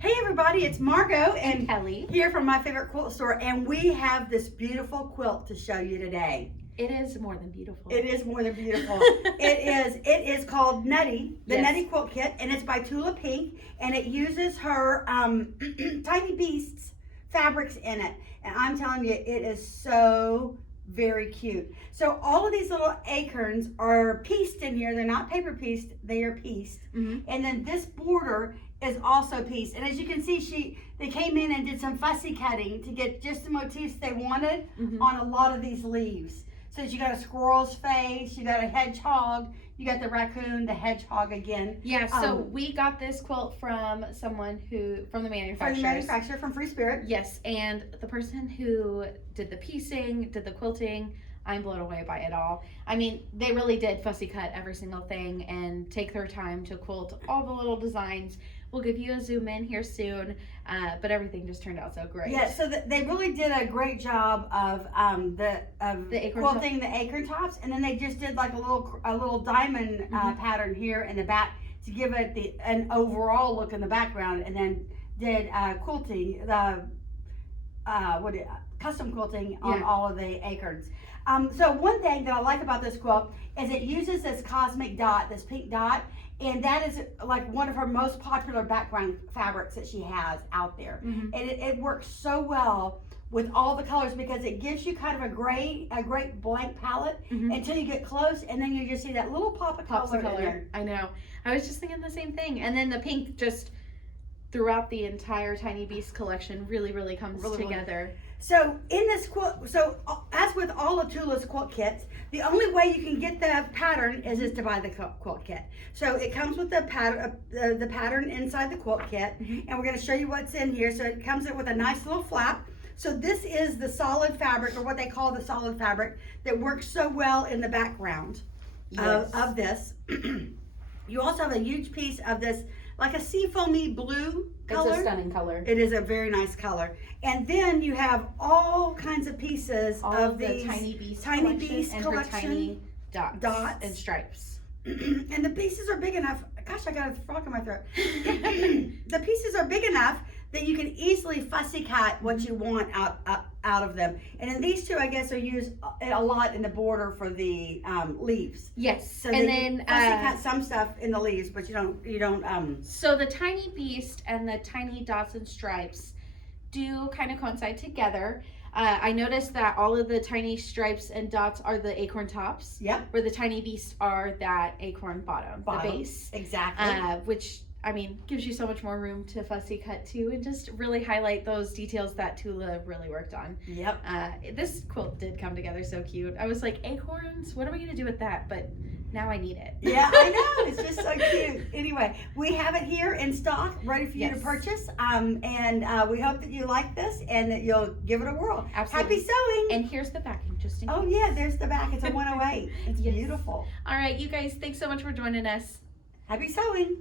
Hey everybody, it's Margot and Kelly here from My Favorite Quilt Store, and we have this beautiful quilt to show you today. It is more than beautiful. It is more than beautiful. It is called Nutty, the Nutty Quilt Kit, and it's by Tula Pink, and it uses her Tiny Beasts fabrics in it. And I'm telling you, it is so very cute. So all of these little acorns are pieced in here. They're not paper pieced, they are pieced. And then this border is also pieced. And as you can see, they came in and did some fussy cutting to get just the motifs they wanted on a lot of these leaves. So you got a squirrel's face, you got a hedgehog, you got the raccoon, the hedgehog again. Yeah, so we got this quilt from someone from the manufacturer. From the manufacturer, from Free Spirit. Yes, and the person who did the piecing, did the quilting, I'm blown away by it all. I mean, they really did fussy cut every single thing and take their time to quilt all the little designs. We'll give you a zoom in here soon, but everything just turned out so great. Yeah, so they really did a great job of quilting the acorn tops, and then they just did like a little diamond pattern here in the back to give it an overall look in the background, and then did quilting, custom quilting on all of the acorns. So one thing that I like about this quilt is it uses this cosmic dot, this pink dot, and that is like one of her most popular background fabrics that she has out there. And it works so well with all the colors because it gives you kind of a great blank palette until you get close, and then you just see that little pop of color in there. I know. I was just thinking the same thing. And then the pink just throughout the entire Tiny Beast collection really comes together. So in this quilt, as with all of Tula's quilt kits, the only way you can get the pattern is to buy the quilt kit. So it comes with the pattern inside the quilt kit, and we're going to show you what's in here. So it comes with a nice little flap. So this is the solid fabric, or what they call the solid fabric, that works so well in the background of this. You also have a huge piece of this, like a seafoamy blue color. It's a stunning color. It is a very nice color. And then you have all kinds of pieces of the Tiny Beast collection, tiny dots and stripes. And the pieces are big enough. Gosh, I got a frog in my throat. The pieces are big enough that you can easily fussy cut what you want out of them. And then these two, I guess, are used a lot in the border for the leaves. Yes, so and then fussy cut some stuff in the leaves, but you don't. So the Tiny Beast and the tiny dots and stripes do kind of coincide together. I noticed that all of the tiny stripes and dots are the acorn tops. Yep. Where the Tiny Beast are that acorn bottom. The base. Exactly. Which, I mean, gives you so much more room to fussy cut too, and just really highlight those details that Tula really worked on. Yep. This quilt did come together so cute. I was like, acorns? What are we going to do with that? But now I need it. Yeah, I know. It's just so cute. Anyway, we have it here in stock, ready for you to purchase. And we hope that you like this and that you'll give it a whirl. Absolutely. Happy sewing. And here's the backing, just in case. Oh, yeah, there's the back. It's a 108. It's beautiful. All right, you guys, thanks so much for joining us. Happy sewing.